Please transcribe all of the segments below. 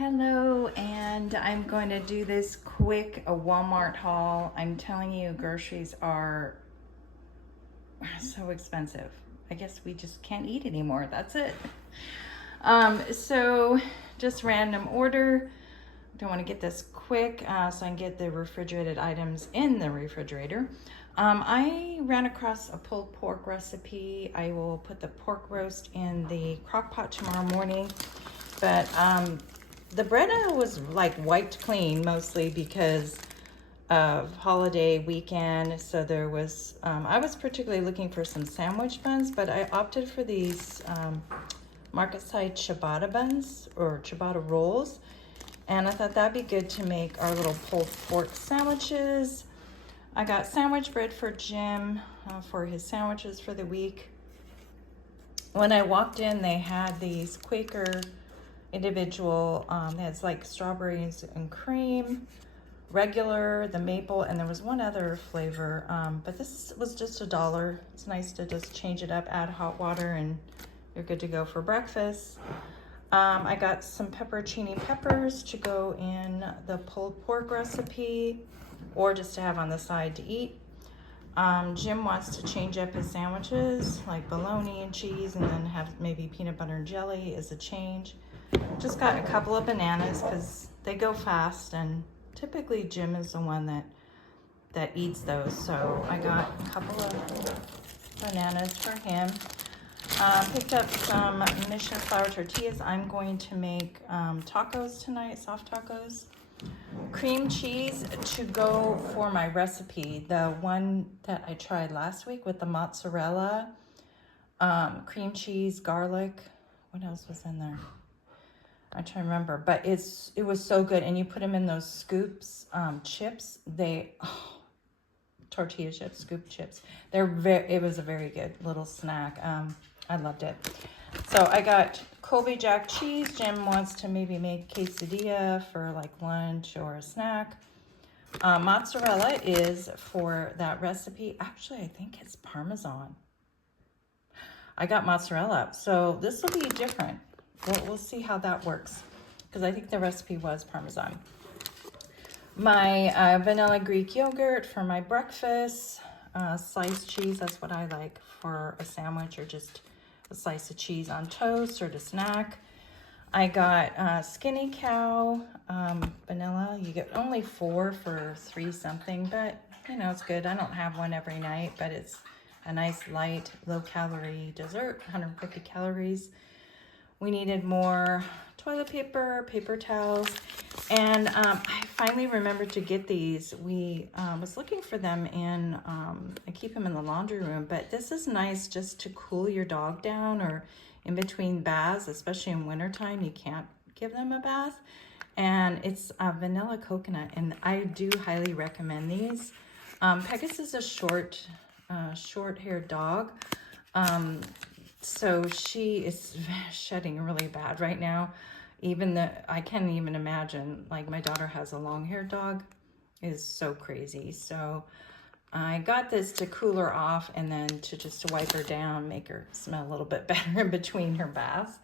Hello, and I'm going to do this quick Walmart haul. I'm telling you, groceries are so expensive. I guess we just can't eat anymore. That's it. So just random order. Don't want to get this quick so I can get the refrigerated items in the refrigerator. I ran across a pulled pork recipe. I will put the pork roast in the crock pot tomorrow morning. But the bread was like wiped clean mostly because of holiday weekend. So there was, I was particularly looking for some sandwich buns, but I opted for these market side ciabatta buns or ciabatta rolls. And I thought that'd be good to make our little pulled pork sandwiches. I got sandwich bread for Jim for his sandwiches for the week. When I walked in, they had these Quaker individual, they had like strawberries and cream, regular, the maple, and there was one other flavor, but this was just $1. It's nice to just change it up, add hot water, and you're good to go for breakfast. I got some pepperoncini peppers to go in the pulled pork recipe or just to have on the side to eat. Jim wants to change up his sandwiches, like bologna and cheese, and then have maybe peanut butter and jelly as a change. Just got a couple of bananas because they go fast, and typically Jim is the one that eats those. So I got a couple of bananas for him. Picked up some Mission flour tortillas. I'm going to make tacos tonight, soft tacos. Cream cheese to go for my recipe, the one that I tried last week with the mozzarella, cream cheese, garlic. What else was in there? I'm trying to remember, but it was so good. And you put them in those scoops, chips. Tortilla chips, scoop chips. It was a very good little snack. I loved it. So I got Colby Jack cheese. Jim wants to maybe make quesadilla for like lunch or a snack. Mozzarella is for that recipe. Actually, I think it's Parmesan. I got mozzarella, so this will be different. We'll see how that works because I think the recipe was Parmesan. My vanilla Greek yogurt for my breakfast. Sliced cheese, that's what I like for a sandwich or just a slice of cheese on toast or to snack. I got Skinny Cow vanilla. You get only 4 for $3 something, but you know, it's good. I don't have one every night, but it's a nice light, low calorie dessert, 150 calories. We needed more toilet paper, paper towels, and I finally remembered to get these. We was looking for them in, I keep them in the laundry room, but this is nice just to cool your dog down or in between baths, especially in wintertime, you can't give them a bath. And it's vanilla coconut, and I do highly recommend these. Pegasus is a short-haired dog. So she is shedding really bad right now. I can't even imagine, like my daughter has a long-haired dog. It is so crazy. So I got this to cool her off and then to wipe her down, make her smell a little bit better in between her baths.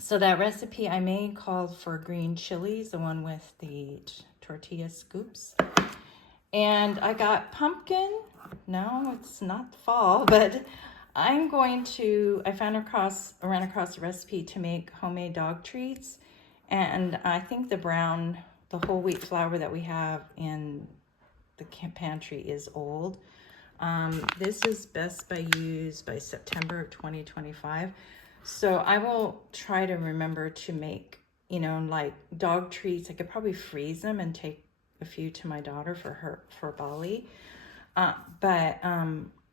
So that recipe I made called for green chilies, the one with the tortilla scoops. And I got pumpkin. No, it's not fall, but I ran across a recipe to make homemade dog treats. And I think the whole wheat flour that we have in the pantry is old. This is best by use by September of 2025. So I will try to remember to make, like dog treats. I could probably freeze them and take a few to my daughter for Bali. But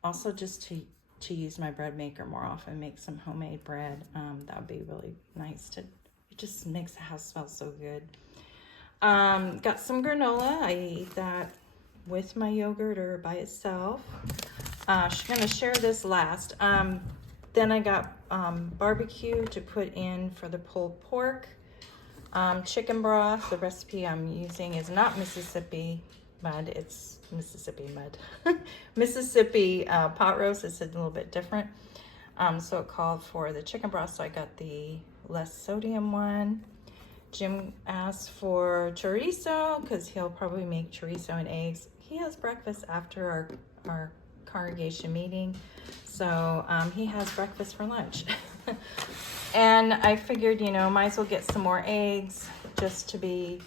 also just to use my bread maker more often, make some homemade bread. That would be really nice it just makes the house smell so good. Got some granola. I ate that with my yogurt or by itself. I'm gonna share this last. Then I got barbecue to put in for the pulled pork. Chicken broth. The recipe I'm using is not Mississippi mud, it's Mississippi mud. Mississippi pot roast is a little bit different. So it called for the chicken broth, so I got the less sodium one. Jim asked for chorizo because he'll probably make chorizo and eggs. He has breakfast after our congregation meeting, so he has breakfast for lunch. And I figured, you know, might as well get some more eggs just to be,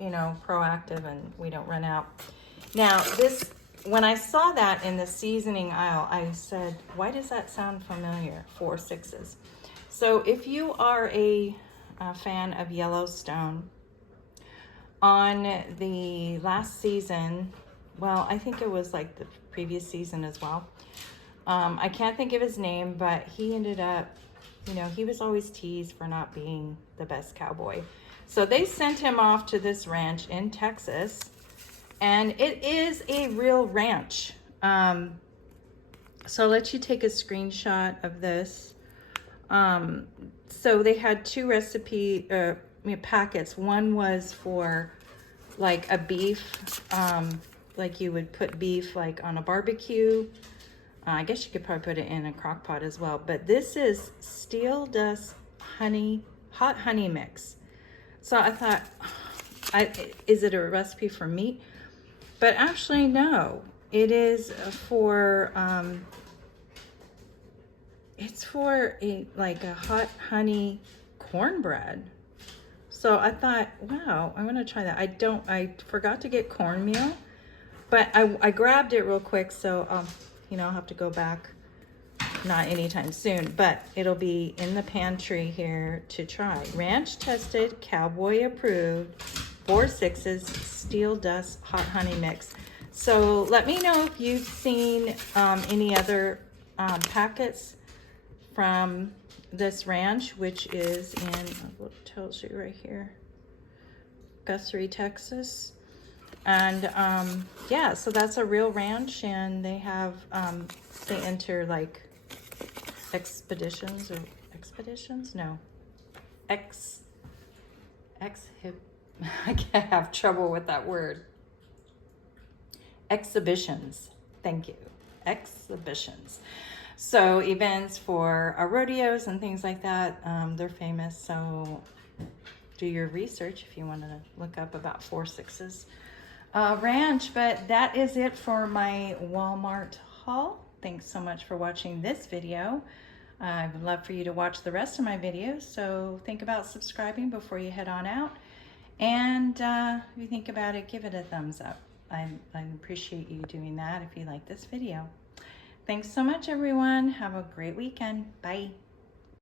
you know, proactive and we don't run out. Now this, when I saw that in the seasoning aisle, I said, why does that sound familiar? 4 6s. So if you are a fan of Yellowstone, on the last season, well, I think it was like the previous season as well. I can't think of his name, but he ended up, you know, he was always teased for not being the best cowboy. So they sent him off to this ranch in Texas, and it is a real ranch. So I'll let you take a screenshot of this. So they had 2 recipe packets. One was for like a beef, like you would put beef like on a barbecue. I guess you could probably put it in a crock pot as well. But this is steel dust honey, hot honey mix. So I thought, is it a recipe for meat? But actually, no. It is for, it's for like a hot honey cornbread. So I thought, wow, I'm gonna try that. I forgot to get cornmeal, but I grabbed it real quick, so you know, I'll have to go back, not anytime soon, but it'll be in the pantry here to try. Ranch tested, cowboy approved, 4 6s, steel dust hot honey mix. So let me know if you've seen any other packets from this ranch, which is in, it tells you right here, Guthrie, Texas. And yeah, so that's a real ranch, and they have they enter like expeditions, no, I can't have trouble with that word. Exhibitions, thank you, exhibitions. So events for rodeos and things like that, they're famous. So do your research if you want to look up about 4 6s ranch. But that is it for my Walmart haul. Thanks so much for watching this video. I would love for you to watch the rest of my videos, so think about subscribing before you head on out. And if you think about it, give it a thumbs up. I appreciate you doing that if you like this video. Thanks so much, everyone. Have a great weekend. Bye.